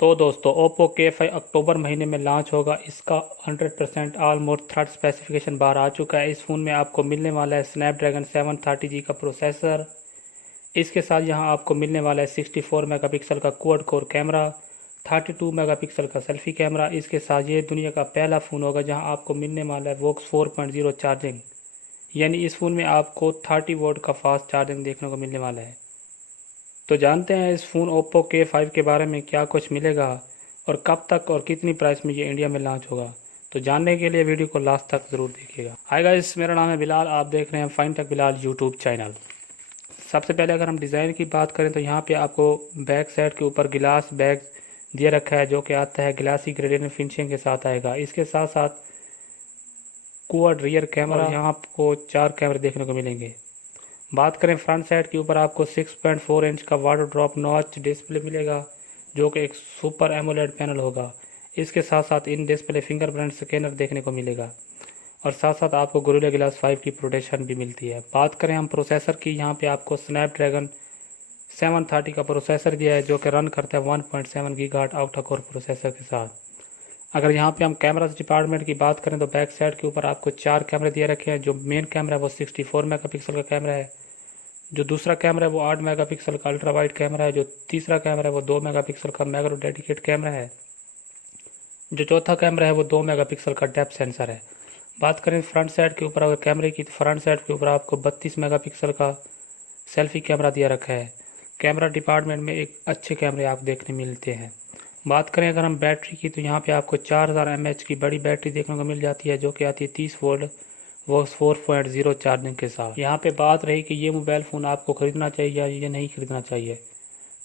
तो दोस्तों Oppo K5 अक्टूबर महीने में लॉन्च होगा। इसका 100% ऑलमोस्ट थर्ड स्पेसिफिकेशन बाहर आ चुका है। इस फ़ोन में आपको मिलने वाला है स्नैपड्रैगन 730G का प्रोसेसर। इसके साथ यहाँ आपको मिलने वाला है 64 मेगापिक्सल का क्वाड कोर कैमरा, 32 मेगापिक्सल का सेल्फी कैमरा। इसके साथ ये दुनिया का पहला फ़ोन होगा जहाँ आपको मिलने वाला है VOOC 4.0 चार्जिंग, यानी इस फ़ोन में आपको 30 वोल्ट का फास्ट चार्जिंग देखने को मिलने वाला है। तो जानते हैं इस फ़ोन Oppo K5 के बारे में क्या कुछ मिलेगा और कब तक और कितनी प्राइस में ये इंडिया में लॉन्च होगा। तो जानने के लिए वीडियो को लास्ट तक ज़रूर देखिएगा। हाय गाइस, मेरा नाम है बिलाल, आप देख रहे हैं FineTech बिलाल यूट्यूब चैनल। सबसे पहले अगर हम डिज़ाइन की बात करें तो यहाँ पे आपको बैक साइड के ऊपर गिलास बैग दिया रखा है जो कि आता है ग्लासी ग्रेडियंट फिनिशिंग के साथ आएगा। इसके साथ साथ क्वाड रियर कैमरा, यहाँ आपको 4 कैमरे देखने को मिलेंगे। बात करें फ्रंट साइड के ऊपर आपको 6.4 इंच का वाटर ड्रॉप नॉच डिस्प्ले मिलेगा जो कि एक सुपर एमोलेड पैनल होगा। इसके साथ साथ इन डिस्प्ले फिंगरप्रिंट स्कैनर देखने को मिलेगा और साथ साथ आपको गोरिल्ला ग्लास 5 की प्रोटेक्शन भी मिलती है। बात करें हम प्रोसेसर की, यहाँ पे आपको स्नैपड्रैगन 730 का प्रोसेसर दिया है जो कि रन करता है 1.7 गीगाहर्ट्ज़ ऑक्टा कोर प्रोसेसर के साथ। अगर यहाँ पे हम कैमरास डिपार्टमेंट की बात करें तो बैक साइड के ऊपर आपको 4 कैमरे दिए रखे हैं। जो मेन कैमरा है वो 64 मेगापिक्सल का कैमरा है, जो दूसरा कैमरा है वो 8 मेगापिक्सल का अल्ट्रा वाइड कैमरा है, जो तीसरा कैमरा है वो 2 मेगापिक्सल का मैक्रो डेडिकेट कैमरा है, जो चौथा कैमरा है वो 2 मेगापिक्सल का डेप्थ सेंसर है। बात करें फ्रंट साइड के ऊपर अगर कैमरे की, तो फ्रंट साइड के ऊपर आपको 32 मेगापिक्सल का सेल्फी कैमरा दिया रखा है। कैमरा डिपार्टमेंट में एक अच्छे कैमरे आप देखने मिलते हैं। बात करें अगर हम बैटरी की तो यहाँ पे आपको 4000 mAh की बड़ी बैटरी देखने को मिल जाती है जो कि आती है 30 वोल्ट वो 4.0 चार्जिंग के साथ। यहाँ पे बात रही कि ये मोबाइल फ़ोन आपको ख़रीदना चाहिए या ये नहीं ख़रीदना चाहिए।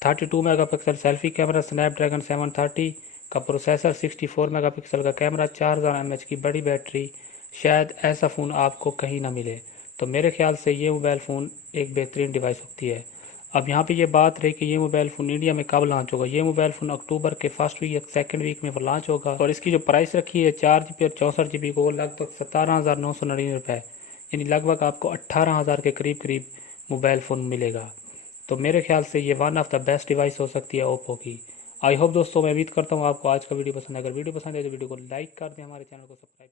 32 मेगापिक्सल सेल्फी कैमरा, स्नैपड्रैगन 730 का प्रोसेसर, 64 मेगापिक्सल का कैमरा, 4000 mAh की बड़ी बैटरी, शायद ऐसा फ़ोन आपको कहीं ना मिले। तो मेरे ख्याल से ये मोबाइल फ़ोन एक बेहतरीन डिवाइस होती है। अब यहाँ पे ये बात रही कि ये मोबाइल फ़ोन इंडिया में कब लॉन्च होगा। ये मोबाइल फ़ोन अक्टूबर के फर्स्ट वीक या सेकंड वीक में लॉन्च होगा और इसकी जो प्राइस रखी है 4 GB और 64 GB को, वो लगभग 17,999 रुपये, यानी लगभग आपको 18,000 के करीब करीब मोबाइल फ़ोन मिलेगा। तो मेरे ख्याल से ये one of the best device हो सकती है ओप्पो की। आई होप दोस्तों, मैं उम्मीद करता हूँ आपको आज का वीडियो पसंद है। अगर वीडियो पसंद है तो वीडियो को लाइक कर दें, हमारे चैनल को सब्सक्राइब